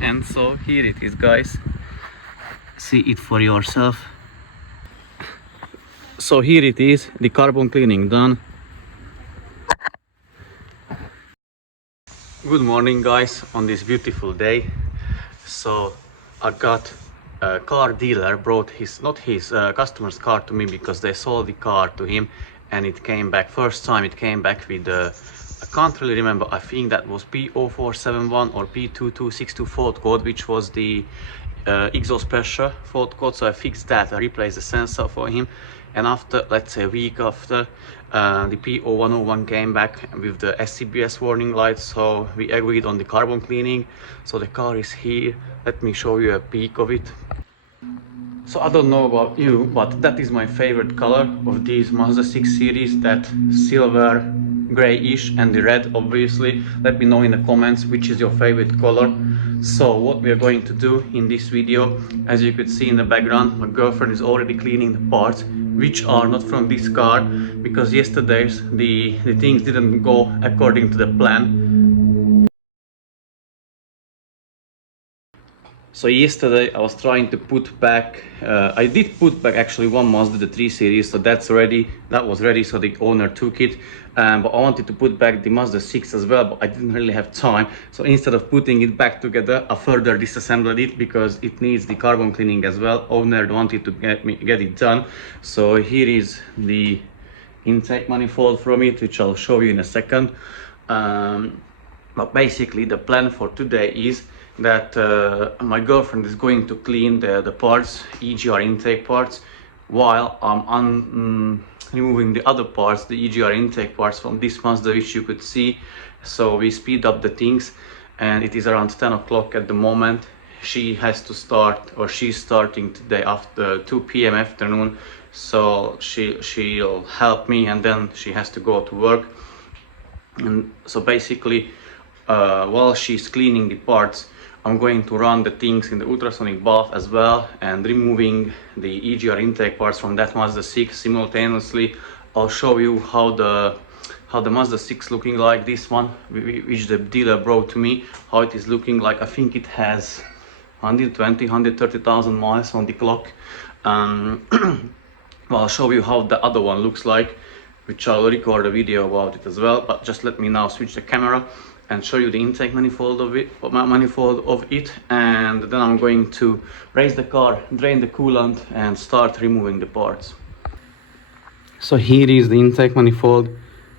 And so here it is, guys. See it for yourself. So here it is, the carbon cleaning done. Good morning, guys, on this beautiful day. So I got a car dealer brought not his customer's car to me because they sold the car to him, and it came back. First time it came back with I can't really remember, I think that was P0471 or P2262 fault code, which was the exhaust pressure fault code. So I fixed that, I replaced the sensor for him, and after, let's say a week after, the P0101 came back with the SCBS warning lights. So we agreed on the carbon cleaning. So the car is here. Let me show you a peek of it. So I don't know about you, but that is my favorite color of these Mazda 6 series, that silver grayish and the red, obviously. Let me know in the comments which is your favorite color. So what we are going to do in this video, as you could see in the background, my girlfriend is already cleaning the parts which are not from this car, because yesterday's the things didn't go according to the plan. So yesterday I was trying to put back, I did put back actually one Mazda, the 3 series, so that was ready, so the owner took it. But I wanted to put back the Mazda 6 as well, but I didn't really have time. So instead of putting it back together, I further disassembled it because it needs the carbon cleaning as well. Owner wanted to get it done. So here is the intake manifold from it, which I'll show you in a second. But basically the plan for today is that my girlfriend is going to clean the parts, EGR intake parts, while I'm removing the other parts, the EGR intake parts from this Mazda, which you could see. So we speed up the things, and it is around 10 o'clock at the moment. She has to start, or she's starting today after 2 p.m. afternoon. So she'll help me, and then she has to go to work. And so basically, while she's cleaning the parts, I'm going to run the things in the ultrasonic bath as well, and removing the EGR intake parts from that Mazda 6 simultaneously. I'll show you how the Mazda 6 looking like, this one which the dealer brought to me, how it is looking like. I think it has 130,000 miles on the clock. Well, I'll show you how the other one looks like, which I'll record a video about it as well. But just let me now switch the camera and show you the intake manifold of it, and then I'm going to raise the car, drain the coolant, and start removing the parts. So here is the intake manifold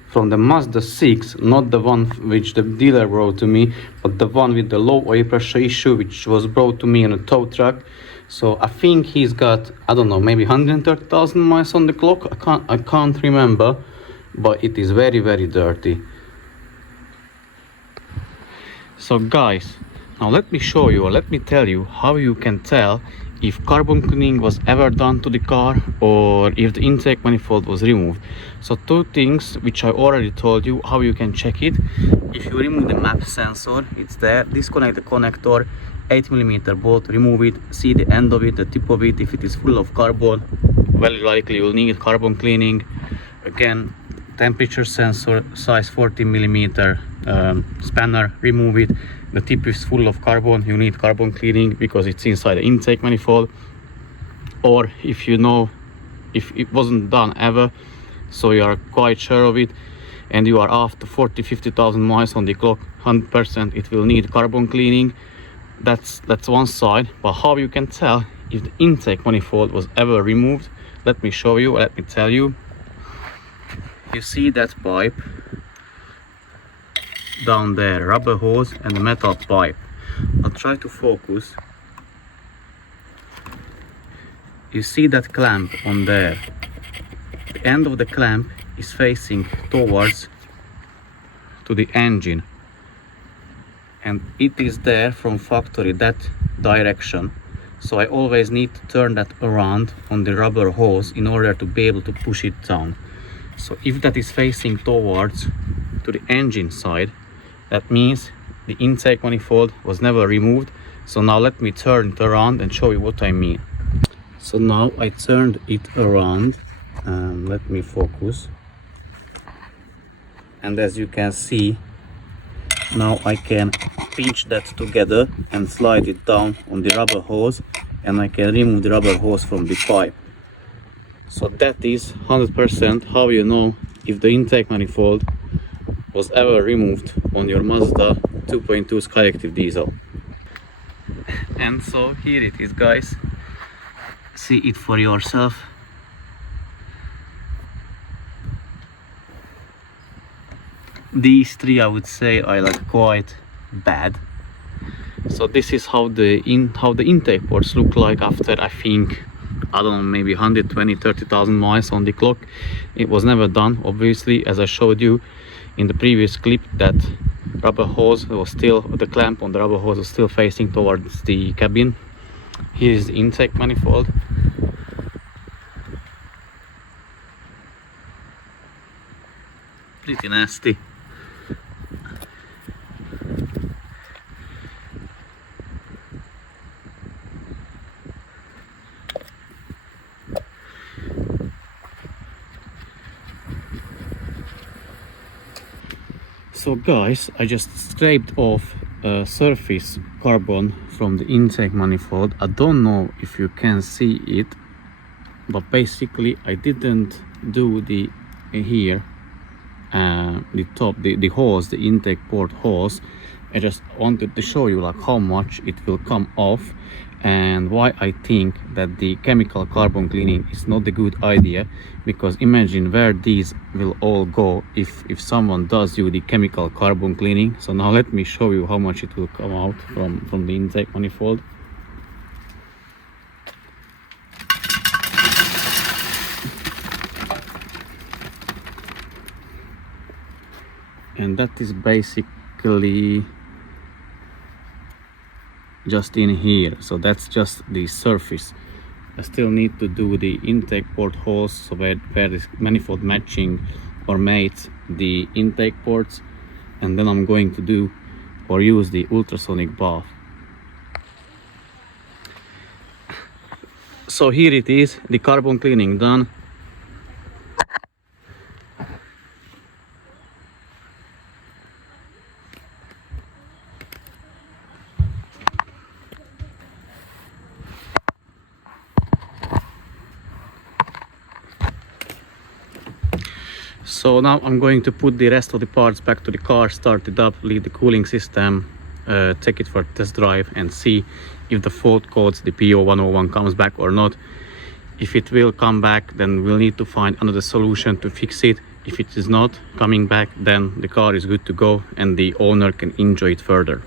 from the Mazda 6, not the one which the dealer brought to me, but the one with the low oil pressure issue, which was brought to me in a tow truck. So I think he's got, I don't know, maybe 130,000 miles on the clock. I can't remember, but it is very, very dirty. So guys, now let me show you, or let me tell you how you can tell if carbon cleaning was ever done to the car, or if the intake manifold was removed. So two things which I already told you how you can check it. If you remove the map sensor, it's there. Disconnect the connector, 8mm bolt, remove it, see the end of it, the tip of it. If it is full of carbon, very likely you'll need carbon cleaning. Again, temperature sensor, size 40mm spanner, remove it. The tip is full of carbon, you need carbon cleaning because it's inside the intake manifold. Or if you know, if it wasn't done ever, so you are quite sure of it, and you are after 40-50,000 miles on the clock, 100% it will need carbon cleaning. That's one side. But how you can tell if the intake manifold was ever removed, let me show you, let me tell you. You see that pipe down there, rubber hose and the metal pipe. I'll try to focus. You see that clamp on there. The end of the clamp is facing towards to the engine, and it is there from factory, that direction. So I always need to turn that around on the rubber hose in order to be able to push it down. So if that is facing towards to the engine side, that means the intake manifold was never removed. So now let me turn it around and show you what I mean. So now I turned it around, let me focus, and as you can see, Now I can pinch that together and slide it down on the rubber hose, and I can remove the rubber hose from the pipe. So that is 100% how you know if the intake manifold was ever removed on your Mazda 2.2 Skyactiv diesel. And so here it is, guys. See it for yourself. These three, I would say, are like quite bad. So this is how the intake ports look like after, I think, I don't know, maybe 120-30,000 miles on the clock. It was never done, obviously, as I showed you in the previous clip. That rubber hose was still, the clamp on the rubber hose was still facing towards the cabin. Here is the intake manifold. Pretty nasty. So guys, I just scraped off surface carbon from the intake manifold. I don't know if you can see it, but basically I didn't do the here the top, the hose, the intake port hose. I just wanted to show you like how much it will come off, and why I think that the chemical carbon cleaning is not a good idea. Because imagine where these will all go if someone does you the chemical carbon cleaning. So now let me show you how much it will come out from the intake manifold. And that is basically just in here. So that's just the surface. I still need to do the intake port holes, so where this manifold matching or mates the intake ports, and then I'm going to do or use the ultrasonic bath. So here it is, the carbon cleaning done. So now I'm going to put the rest of the parts back to the car, start it up, leave the cooling system, take it for a test drive and see if the fault codes, the P0101 comes back or not. If it will come back, then we'll need to find another solution to fix it. If it is not coming back, then the car is good to go and the owner can enjoy it further.